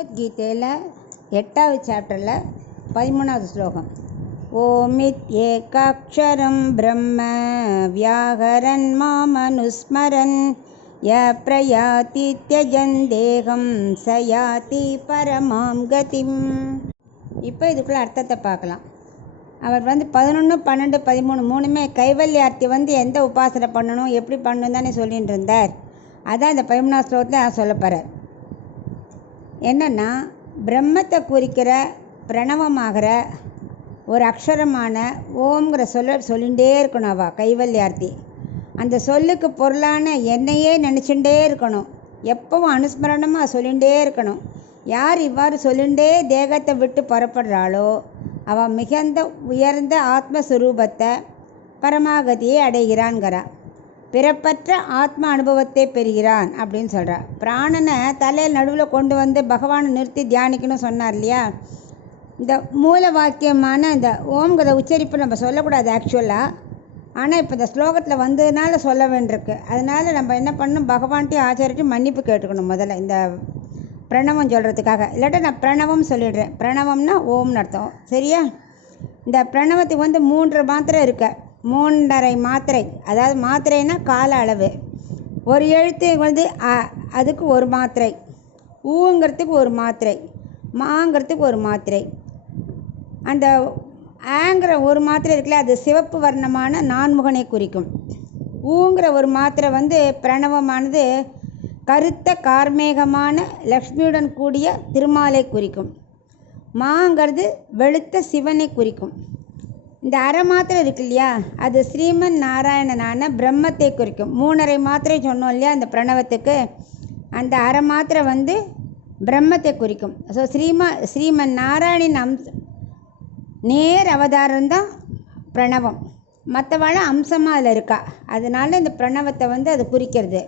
பகவத்கீதையில் 8வது சாப்டரில் 13வது ஸ்லோகம். ஓமித்யேகாக்ஷரம் பிரம்ம வியாஹரன் மாமனுஸ்மரன் ய பிரயாதி த்யஜன் தேகம் சயாதி பரமாம் கதிம். இப்போ இதுக்குள்ள அர்த்தத்தை பார்க்கலாம். அவர் 11, 12, 13 மூணுமே கைவல்யார்த்தி எந்த உபாசனை பண்ணணும், எப்படி பண்ணணும் தானே சொல்லிட்டு இருந்தார். அதான் இந்த 13வது ஸ்லோகத்தில் சொல்ல போகிறார். என்னென்னா, பிரம்மத்தை குறிக்கிற பிரணவமாகிற ஒரு அக்ஷரமான ஓம்ங்கிற சொல்லிகிட்டே இருக்கணும். அவள் கைவல்யார்த்தி அந்த சொல்லுக்கு பொருளான என்னையே நினச்சிட்டே இருக்கணும். எப்பவும் அனுஸ்மரணமாக சொல்லிகிட்டே இருக்கணும். யார் இவ்வாறு சொல்லிகிட்டே தேகத்தை விட்டு புறப்படுறாளோ அவள் மிகுந்த உயர்ந்த ஆத்மஸ்வரூபத்தை பரமாகதியை அடைகிறான்கிறா. பிறப்பற்ற ஆத்ம அனுபவத்தை பெறுகிறான் அப்படின்னு சொல்கிறார். பிராணனை தலையில் நடுவில் கொண்டு வந்து பகவானை நிறுத்தி தியானிக்கணும்னு சொன்னார் இல்லையா. இந்த மூல வாக்கியமான இந்த ஓம்ங்கிற உச்சரிப்பு நம்ம சொல்லக்கூடாது ஆக்சுவலாக. ஆனால் இப்போ இந்த ஸ்லோகத்தில் வந்ததுனால சொல்ல வேண்டியிருக்கு. அதனால் நம்ம என்ன பண்ணணும், பகவான்கிட்டையும் ஆச்சாரிட்டையும் மன்னிப்பு கேட்டுக்கணும் முதல்ல இந்த பிரணவம் சொல்கிறதுக்காக. இல்லாட்டா நான் பிரணவம் சொல்லிடுறேன். பிரணவம்னா ஓம்னு அர்த்தம், சரியா. இந்த பிரணவத்துக்கு 3 மாத்திரை இருக்கு. 3.5 மாத்திரை, அதாவது மாத்திரைன்னா கால அளவு. ஒரு எழுத்து அதுக்கு ஒரு மாத்திரை, ஊங்கிறதுக்கு ஒரு மாத்திரை, மாங்கிறதுக்கு ஒரு மாத்திரை. அந்த ஆங்கிற ஒரு மாத்திரை இருக்குல்ல, அது சிவப்பு வர்ணமான நான்முகனை குறிக்கும். ஊங்கிற ஒரு மாத்திரை பிரணவமானது கருத்த கார்மேகமான லக்ஷ்மியுடன் கூடிய திருமாலை குறிக்கும். மாங்கிறது வெளுத்த சிவனை குறிக்கும். இந்த அரை மாத்திரை இருக்கு இல்லையா, அது ஸ்ரீமன் நாராயணனான பிரம்மத்தை குறிக்கும். 3.5 மாத்திரை சொன்னோம் இல்லையா இந்த பிரணவத்துக்கு. அந்த அரை மாத்திரை பிரம்மத்தை குறிக்கும். ஸோ ஸ்ரீமன் நாராயணின் நேர் அவதாரம்தான் பிரணவம். மற்றவாழ அம்சமாக அதில் இருக்கா. அதனால இந்த பிரணவத்தை அது குறிக்கிறது.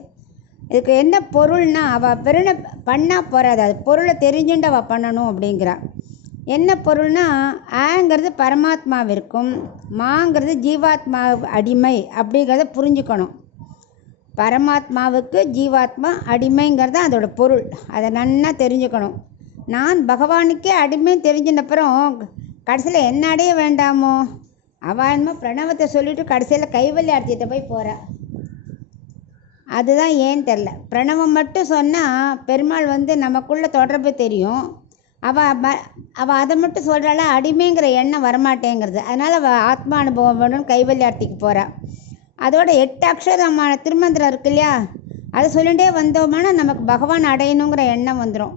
இதுக்கு என்ன பொருள்னா, அவள் வெறும் பண்ணால் போகாது, அது பொருளை தெரிஞ்சுட்டு அவள் பண்ணணும் அப்படிங்கிறா. என்ன பொருள்னா, ஆங்கிறது பரமாத்மாவிற்கும் மாங்கிறது ஜீவாத்மா அடிமை அப்படிங்கிறத புரிஞ்சுக்கணும். பரமாத்மாவுக்கு ஜீவாத்மா அடிமைங்கிறது அதோட பொருள். அதை நன்னா தெரிஞ்சுக்கணும். நான் பகவானுக்கே அடிமை தெரிஞ்சினப்புறம் கடைசியில் என்ன அடைய வேண்டாமோ, அவள் என்னமோ பிரணவத்தை சொல்லிவிட்டு கடைசியில் கைவல்யார்த்தியத்தை போய் போகிறா. அதுதான் ஏன்னு தெரில. பிரணவம் மட்டும் சொன்னால் பெருமாள் நமக்குள்ள தொடர்பு தெரியும். அவள் அதை மட்டும் சொல்கிறாளா, அடிமைங்கிற எண்ணம் வரமாட்டேங்கிறது. அதனால் அவள் ஆத்மா அனுபவம் வேணும்னு கைவல்யார்த்திக்கு போகிறாள். அதோட 8 அக்ஷரமான திருமந்திரம் இருக்கு இல்லையா, அதை சொல்லிகிட்டே வந்தோம்னா நமக்கு பகவான் அடையணுங்கிற எண்ணம் வந்துடும்.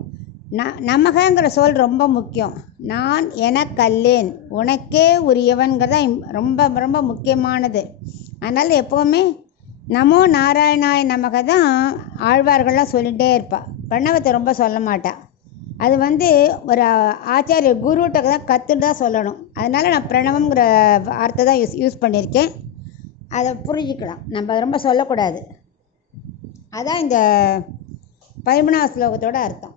நமகங்கிற சொல் ரொம்ப முக்கியம். நான் எனக்கல்லேன் உனக்கே உரியவன்கிறதான் ரொம்ப ரொம்ப முக்கியமானது. அதனால் எப்போவுமே நமோ நாராயணாய நமக தான் ஆழ்வார்கள்லாம் சொல்லிகிட்டே இருப்பாள். பிரணவத்தை ரொம்ப சொல்ல மாட்டாள். அது ஒரு ஆச்சாரிய குருகிட்ட தான் கற்றுட்டு தான் சொல்லணும். அதனால் நான் பிரணவங்கிற வார்த்தை தான் யூஸ் பண்ணியிருக்கேன். அதை புரிஞ்சுக்கலாம், நம்ம ரொம்ப சொல்லக்கூடாது. அதான் இந்த 13வது ஸ்லோகத்தோட அர்த்தம்.